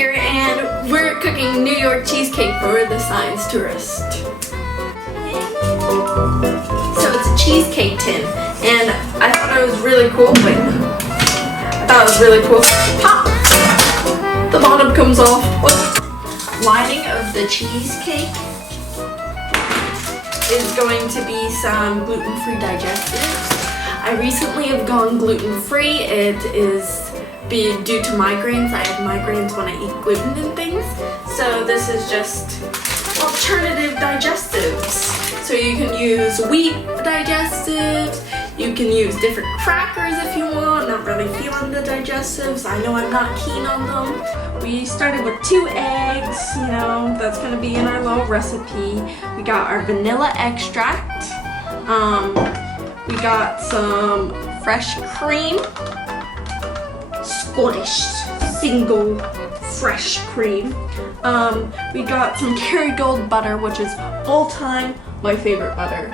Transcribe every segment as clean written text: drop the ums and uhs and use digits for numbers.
here and we're cooking New York cheesecake for the science tourist. So it's a cheesecake tin and I thought it was really cool. Wait, I thought it was really cool. Pop! The bottom comes off. What? Lining of the cheesecake is going to be some gluten-free digestives. I recently have gone gluten-free. It is due to migraines. I have migraines when I eat gluten and things. So this is just alternative digestives. So you can use wheat digestives. You can use different crackers if you want. Not really feeling the digestives. I know I'm not keen on them. We started with 2 eggs. You know, that's going to be in our little recipe. We got our vanilla extract. We got some fresh cream. Scottish single fresh cream. We got some Kerrygold butter, which is all time my favorite butter.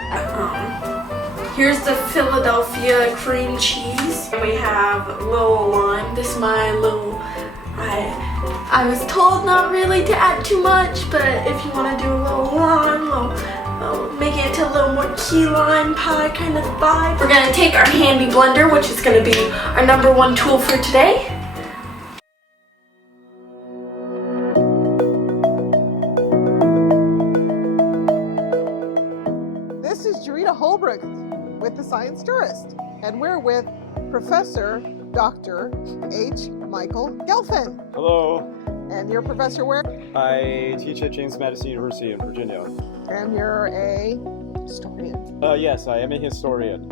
Here's the Philadelphia cream cheese. And we have little lime. This is my little, I was told not really to add too much, but if you want to do a little lime, make it into a little more key lime pie kind of vibe. We're gonna take our handy blender, which is gonna be our #1 tool for today. This is Holbrook with the Science Tourist, and we're with Professor Dr. H. Michael Gelfand. Hello. And you're a professor where? I teach at James Madison University in Virginia. And you're a historian. Yes, I am a historian.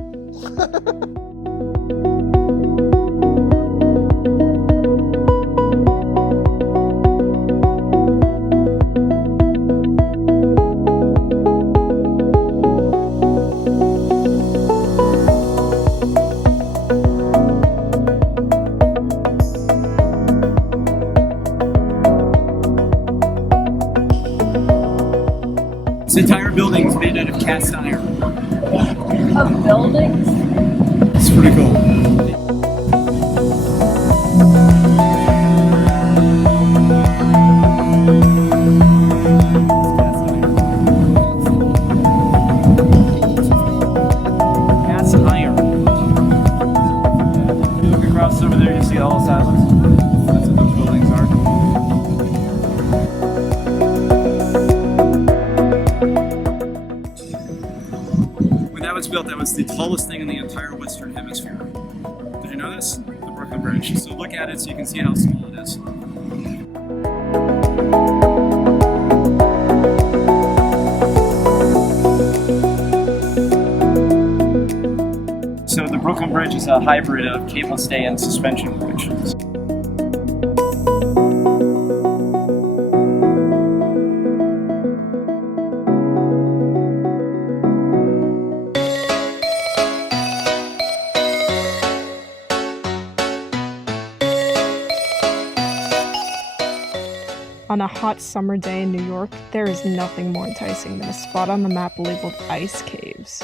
This entire building is made out of cast iron. Of buildings? It's pretty cool. Cast iron. If you look across over there, you see Ellis Island. That's what those buildings are. Built, that was the tallest thing in the entire Western Hemisphere. Did you know this? The Brooklyn Bridge. So look at it so you can see how small it is. So the Brooklyn Bridge is a hybrid of cable stay and suspension bridge. On a hot summer day in New York, there is nothing more enticing than a spot on the map labeled Ice Caves.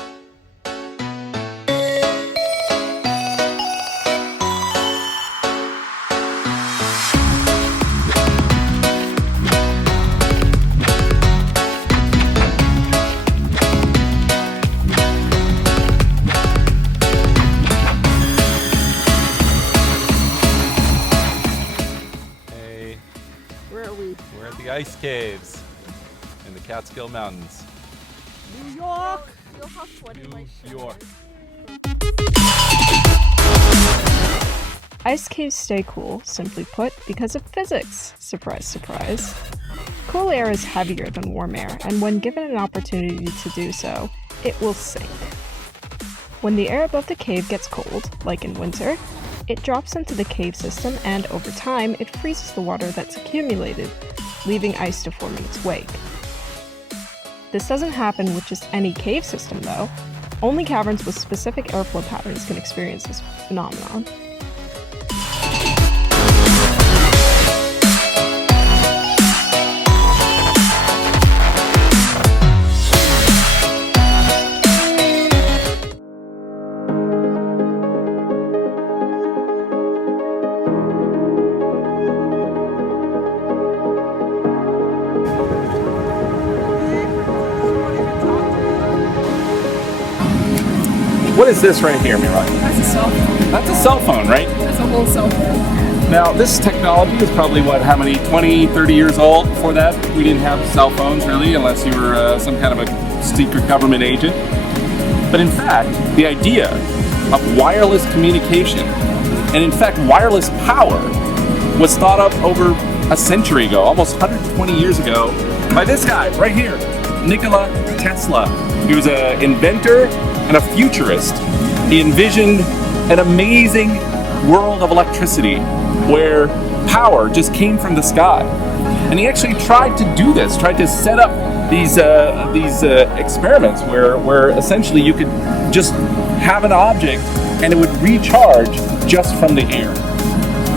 We're at the Ice Caves in the Catskill Mountains. New York! New York. Ice caves stay cool, simply put, because of physics. Surprise, surprise. Cool air is heavier than warm air, and when given an opportunity to do so, it will sink. When the air above the cave gets cold, like in winter, it drops into the cave system and, over time, it freezes the water that's accumulated, leaving ice to form in its wake. This doesn't happen with just any cave system, though. Only caverns with specific airflow patterns can experience this phenomenon. what is this right here, Mirai? That's a cell phone. That's a cell phone, right? That's a whole cell phone. Now, this technology is probably, what, how many, 20, 30 years old? Before that, we didn't have cell phones, really, unless you were some kind of a secret government agent. But in fact, the idea of wireless communication, and in fact, wireless power, was thought of over a century ago, almost 120 years ago, by this guy right here, Nikola Tesla. He was an inventor and a futurist. He envisioned an amazing world of electricity where power just came from the sky. And he actually tried to do this, tried to set up these experiments where essentially you could just have an object and it would recharge just from the air.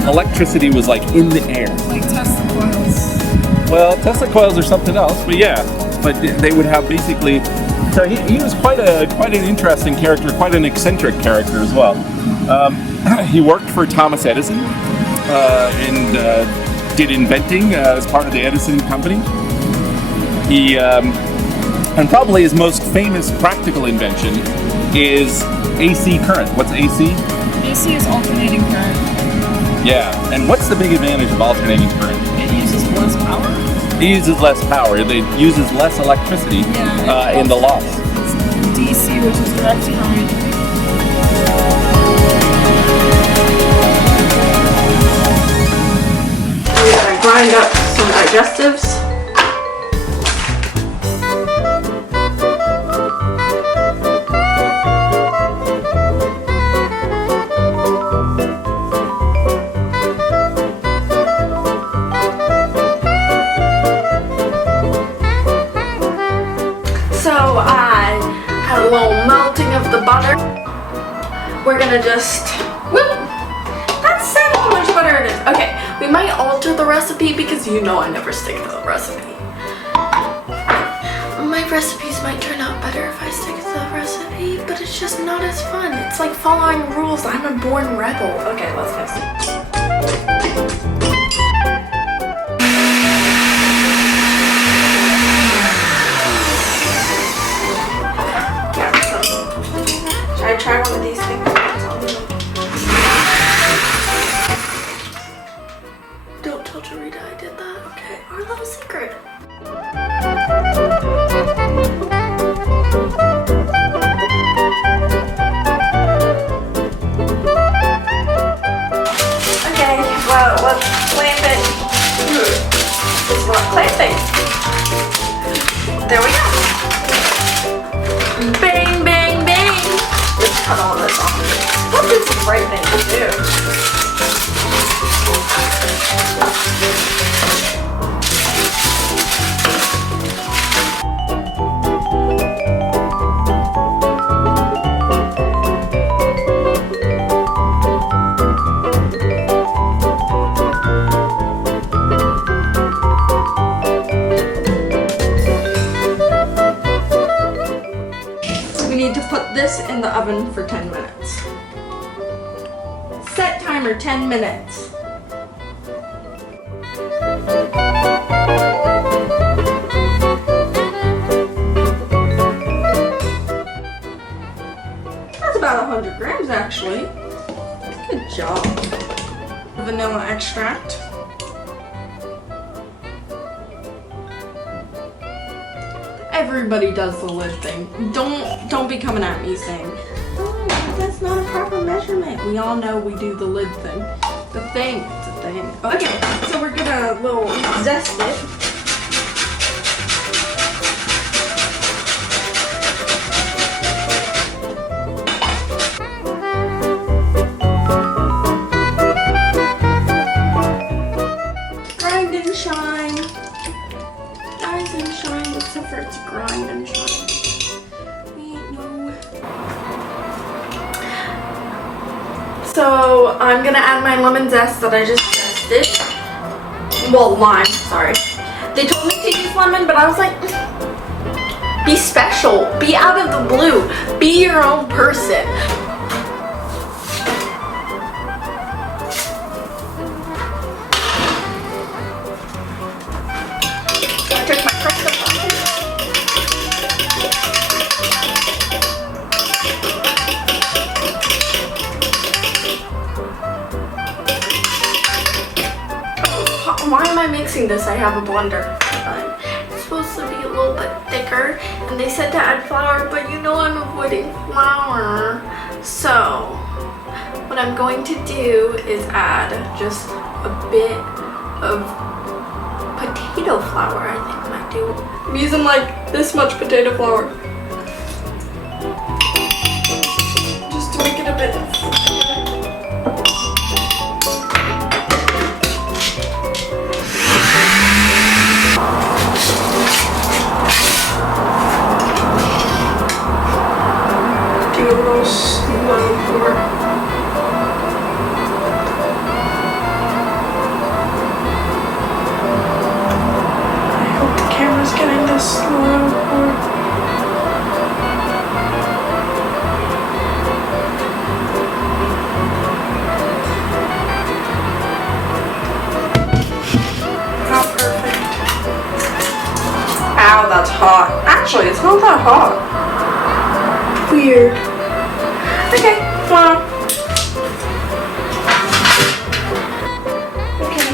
Electricity was like in the air. Like Tesla coils. Well, Tesla coils are something else, but yeah, but they would have basically. So he was quite an interesting character, quite an eccentric character as well. He worked for Thomas Edison and did inventing as part of the Edison company. He and probably his most famous practical invention is AC current. What's AC? AC is alternating current. Yeah, and what's the big advantage of alternating current? It uses less power. It uses less power. It uses less electricity in the loss. It's DC, which is direct current. We're gonna grind up some digestives. So I had a little melting of the butter. We're gonna just, whoop, that's sad how much butter it is. Okay, we might alter the recipe because you know I never stick to the recipe. My recipes might turn out better if I stick to the recipe, but it's just not as fun. It's like following rules. I'm a born rebel. Okay, let's go. Should I try one of these things? Don't tell Jarita I did that. Okay, our little secret. Okay, well, let's clamp it. This is what clamping. There we go. Bang, bang, bang. Just cut all this off. What is the right thing to do? We need to put this in the oven for 10 minutes. Set timer 10 minutes. That's about 100 grams actually. Good job. Vanilla extract. Everybody does the lid thing. Don't be coming at me saying, oh, that's not a proper measurement. We all know we do the lid thing. The thing, it's a thing. Okay, so we're gonna little zest it. Grind and shine. Rise and shine, except for it's grind and shine. We ain't no. So I'm gonna add my lemon zest that I just zested. Well, lime, sorry. They told me to use lemon, but I was like, be special, be out of the blue, be your own person. I took my Crust off. am I mixing this? I have a blender. It's supposed to be a little bit thicker, and they said to add flour, but you know I'm avoiding flour. So what I'm going to do is add just a bit of potato flour. I think I might do. I'm using like this much potato flour, just to make it a bit thicker. Do a little slow pour. Camera's getting this slow pour. How perfect. Ow, that's hot. Actually, it's not that hot. Weird. Okay, well. Okay.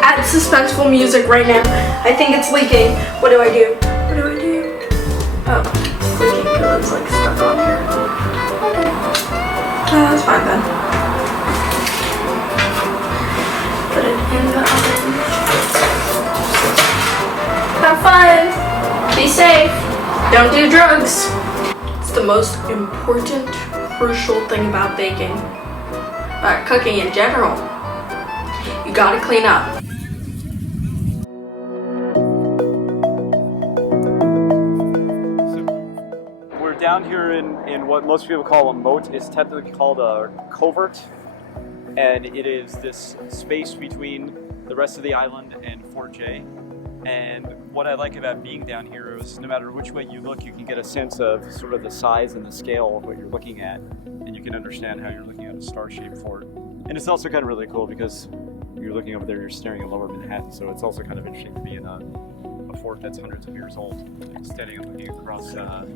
Add suspenseful music right now. I think it's leaking. What do I do? What do I do? Oh, it's leaking because it's like stuck on here. Okay. That's fine then. Put it in the oven. Have fun. Be safe. Don't do drugs. It's the most important, crucial thing about baking. About cooking in general. You gotta clean up. Down here in what most people call a moat is technically called a covert, and it is this space between the rest of the island and Fort J. And what I like about being down here is no matter which way you look, you can get a sense of sort of the size and the scale of what you're looking at, and you can understand how you're looking at a star-shaped fort. And it's also kind of really cool because you're looking over there, you're staring at Lower Manhattan, so it's also kind of interesting to be in a fort that's hundreds of years old, standing and looking across the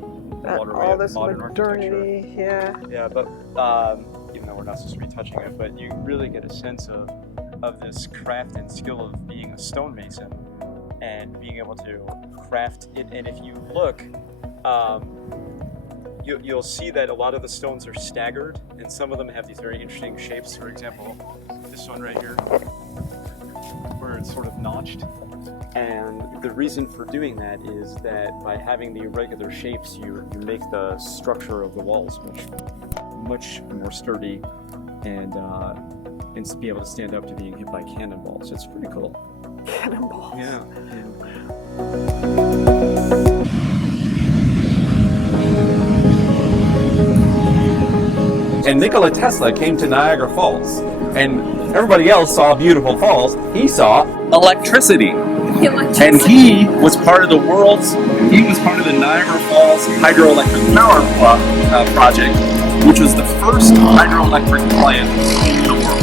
waterway all of this modern modernity, architecture. Yeah, but even though we're not supposed to be touching it, but you really get a sense of this craft and skill of being a stonemason and being able to craft it. And if you look, you'll see that a lot of the stones are staggered, and some of them have these very interesting shapes. For example, this one right here, where it's sort of notched. And the reason for doing that is that by having the irregular shapes, you make the structure of the walls much more sturdy and be able to stand up to being hit by cannonballs. It's pretty cool. Cannonballs. Yeah. And Nikola Tesla came to Niagara Falls, and everybody else saw beautiful falls. He saw electricity. And he was part of the Niagara Falls hydroelectric power project, which was the first hydroelectric plant in the world.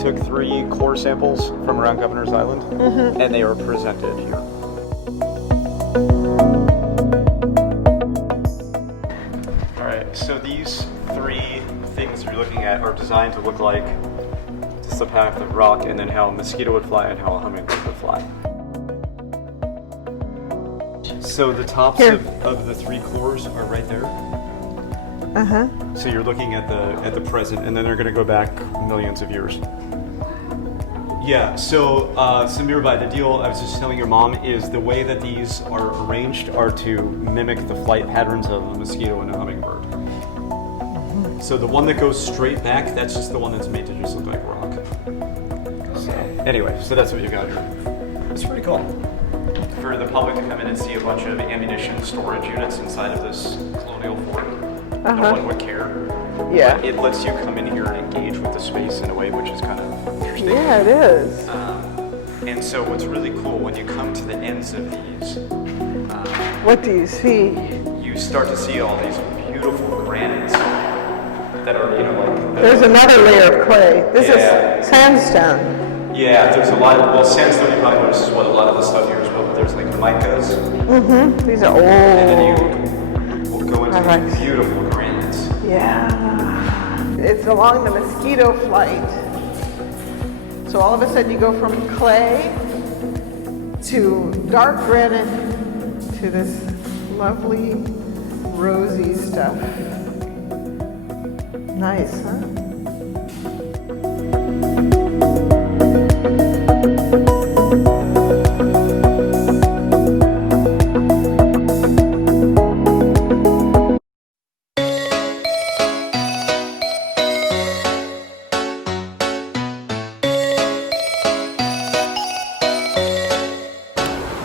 Took 3 core samples from around Governor's Island, and they were presented here. So these 3 things you're looking at are designed to look like just the path of rock, and then how a mosquito would fly and how a hummingbird would fly. So the tops of the 3 cores are right there. So you're looking at the present, and then they're going to go back millions of years. Yeah, so Samir, by the deal I was just telling your mom is the way that these are arranged are to mimic the flight patterns of a mosquito and a hummingbird. So the one that goes straight back, that's just the one that's made to just look like rock. So, anyway, so that's what you got here. It's pretty cool. For the public to come in and see a bunch of ammunition storage units inside of this colonial fort, no one would care. Yeah. But it lets you come in here and engage with the space in a way which is kind of interesting. Yeah, it is. And so what's really cool when you come to the ends of these, what do you see? you start to see all these beautiful granites that are, like... There's another layer of clay. This is sandstone. Yeah, there's a lot of, well, sandstone you probably notice is what a lot of the stuff here is, but there's like the micas. Mm-hmm. These are old. And then you will go into these beautiful granites. Yeah. It's along the mosquito flight. So all of a sudden you go from clay to dark granite to this lovely rosy stuff. Nice, huh?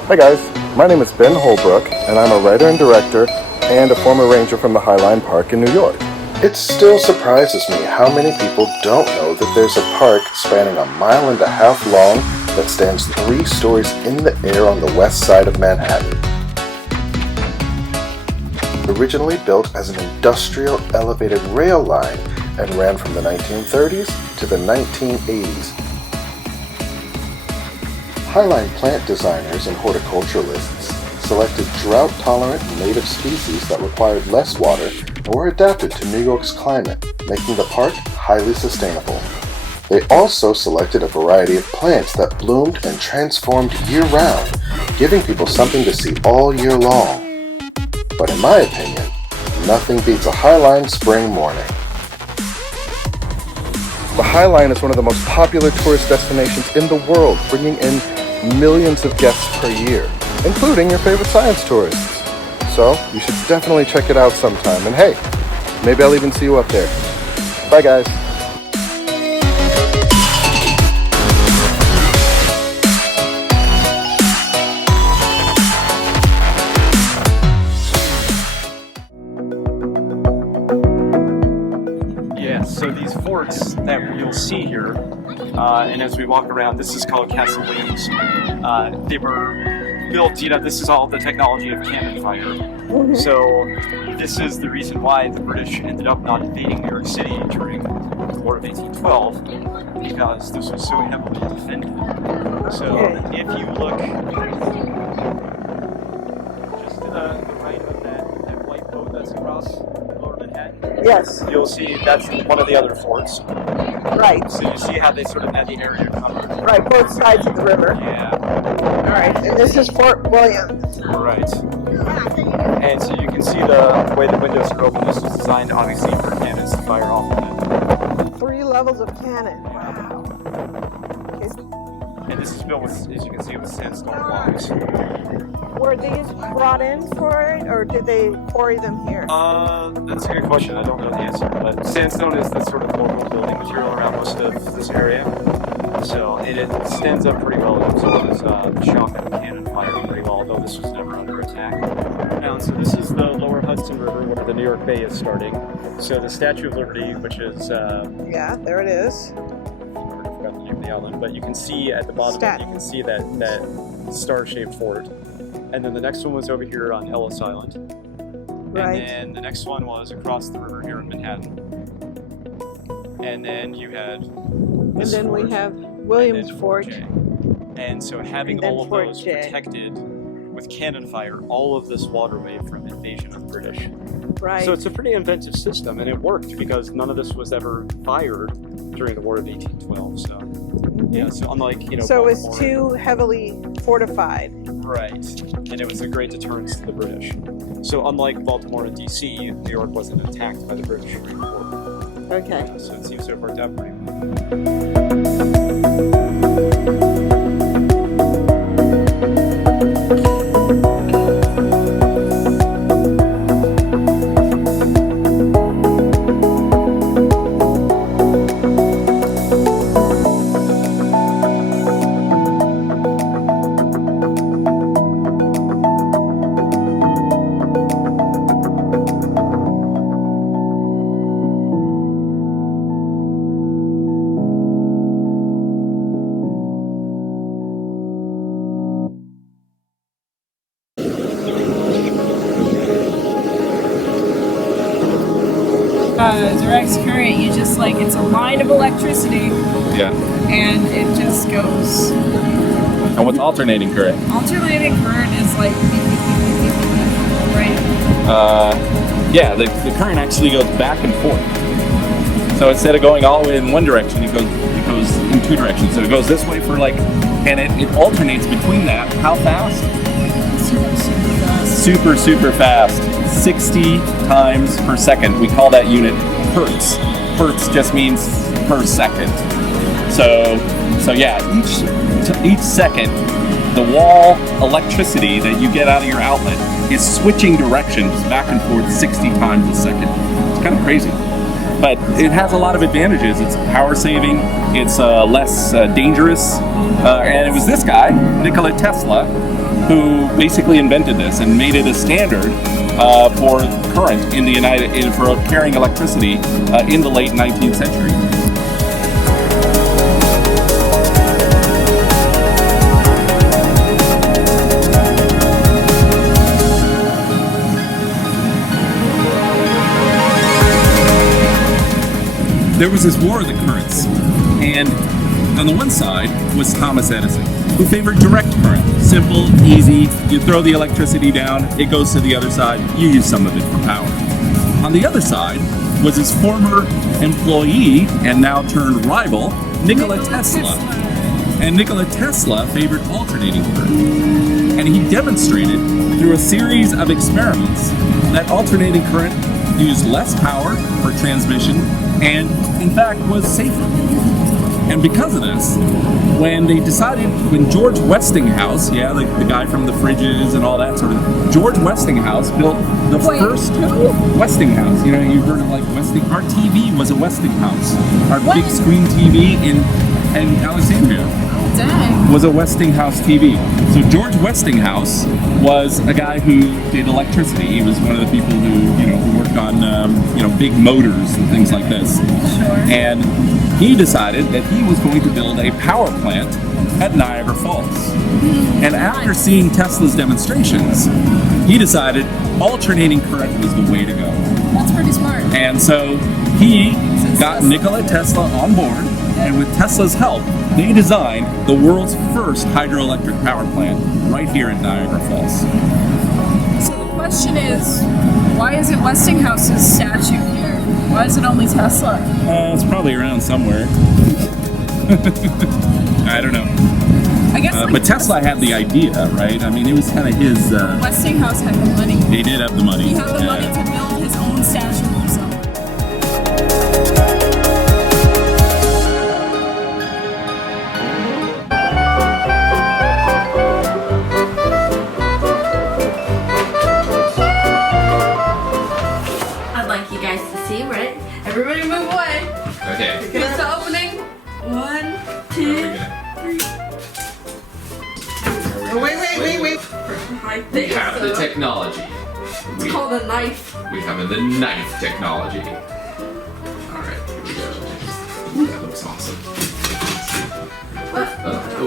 Hi guys, my name is Ben Holbrook, and I'm a writer and director and a former ranger from the Highline Park in New York. It still surprises me how many people don't know that there's a park spanning 1.5 miles long that stands 3 stories in the air on the west side of Manhattan. Originally built as an industrial elevated rail line and ran from the 1930s to the 1980s. Highline plant designers and horticulturalists selected drought-tolerant native species that required less water and were adapted to New York's climate, making the park highly sustainable. They also selected a variety of plants that bloomed and transformed year-round, giving people something to see all year long. But in my opinion, nothing beats a Highline spring morning. The Highline is one of the most popular tourist destinations in the world, bringing in millions of guests per year, including your favorite science tourists. So you should definitely check it out sometime. And hey, maybe I'll even see you up there. Bye guys. Yeah, so these forts that you'll see here, and as we walk around, this is called Castle Williams. They were built, this is all the technology of cannon fire. So this is the reason why the British ended up not invading New York City during the War of 1812, because this was so heavily defended. So if you look just to the right of that white boat that's across Lower Manhattan, Yes. you'll see that's one of the other forts. Right. So you see how they sort of had the area covered. Right, both sides of the river. Yeah. All right, and this is Fort William. Right. And so you can see the way the windows are open. This was designed obviously for cannons to fire off of it. 3 levels of cannon. Okay. And this is built with, as you can see, with sandstone blocks. Were these brought in for it, or did they quarry them here? That's a good question. I don't know the answer, but sandstone is the sort of local building material around most of this area. So it stands up pretty well. It absorbs shock and cannon fire pretty well, although this was never under attack. And so this is the lower Hudson River where the New York Bay is starting. So the Statue of Liberty, which is... yeah, there it is. I forgot the name of the island, but you can see at the bottom, you can see that star-shaped fort. And then the next one was over here on Ellis Island. Right. And then the next one was across the river here in Manhattan. And then you had And then we have Williams Fort. J. And so having all of those protected with cannon fire, all of this waterway from invasion of the British. Right. So it's a pretty inventive system, and it worked because none of this was ever fired during the War of 1812. So yeah, so unlike so it was too heavily fortified. Right, and it was a great deterrence to the British. So unlike Baltimore and DC, New York wasn't attacked by the British during the war. Okay. Yeah, so it seems to have worked out pretty well. direct current, you just like, it's a line of electricity Yeah. and it just goes. And what's alternating current? Alternating current is like, right? Yeah, the current actually goes back and forth. So instead of going all the way in one direction, it goes in two directions. So it goes this way for like, and it alternates between that. How fast? Super, super fast. Super, super fast. 60 times per second. We call that unit hertz. Hertz just means per second. So yeah, each second, the wall electricity that you get out of your outlet is switching directions back and forth 60 times a second. It's kind of crazy. But it has a lot of advantages. It's power saving, it's less dangerous, and it was this guy, Nikola Tesla, who basically invented this and made it a standard for current in the for carrying electricity in the late 19th century. There was this war of the currents, and on the one side was Thomas Edison, who favored direct current. Simple, easy, you throw the electricity down, it goes to the other side, you use some of it for power. On the other side was his former employee, and now turned rival, Nikola Tesla. And Nikola Tesla favored alternating current. And he demonstrated through a series of experiments that alternating current used less power for transmission and, in fact, was safer. And because of this, when George Westinghouse, like the guy from the fridges and all that sort of, George Westinghouse built the first Westinghouse. You know, you've heard of like Westinghouse. Our TV was a Westinghouse. Our big screen TV in Alexandria was a Westinghouse TV. So George Westinghouse was a guy who did electricity. He was one of the people who worked on big motors and things like this. Sure. And he decided that he was going to build a power plant at Niagara Falls. And after seeing Tesla's demonstrations, he decided alternating current was the way to go. That's pretty smart. And so he got Nikola Tesla on board, and with Tesla's help, they designed the world's first hydroelectric power plant right here in Niagara Falls. So the question is, why isn't Westinghouse's statue here? Why is it only Tesla? It's probably around somewhere. I don't know. I guess. But Tesla had the idea, right? I mean, it was kind of his. Westinghouse had the money. He did have the money. He had the money to build his own statue himself. I'd like you guys to see, right? Everybody move away. Okay. Here's the opening. 1, 2, 3. Oh, wait. We have the technology. It's called a knife. We have the knife technology. Alright, here we go. That looks awesome. What? That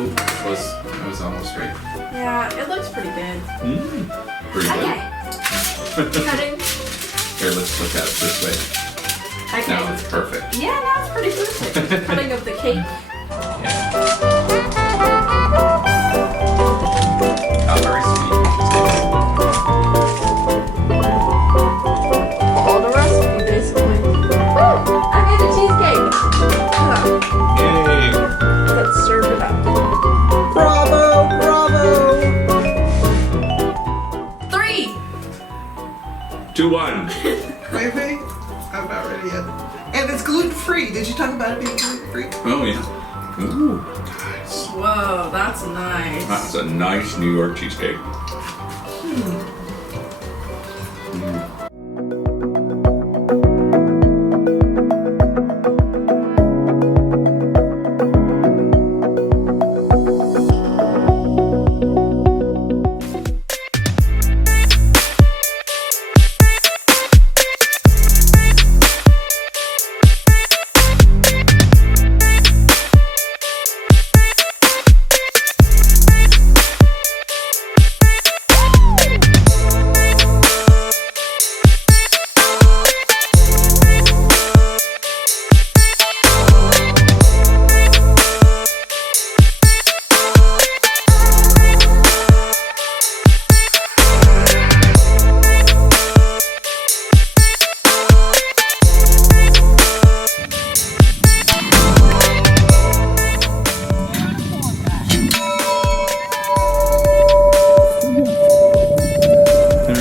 was almost right. Yeah, it looks pretty good. Pretty good. Okay. Cutting. Here, let's look at it this way. Okay. Now it's perfect. Yeah, that's pretty perfect. Cutting of the cake. Oh, very sweet. All the recipe, basically. Woo! I made a cheesecake. Yay! Let's serve it up. Bravo! 3. 2-1. Wait. I'm not ready yet. And it's gluten-free. Did you talk about it being gluten-free? Oh, yeah. Ooh, nice. Whoa, that's nice. That's a nice New York cheesecake.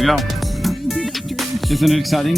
go. Isn't it exciting?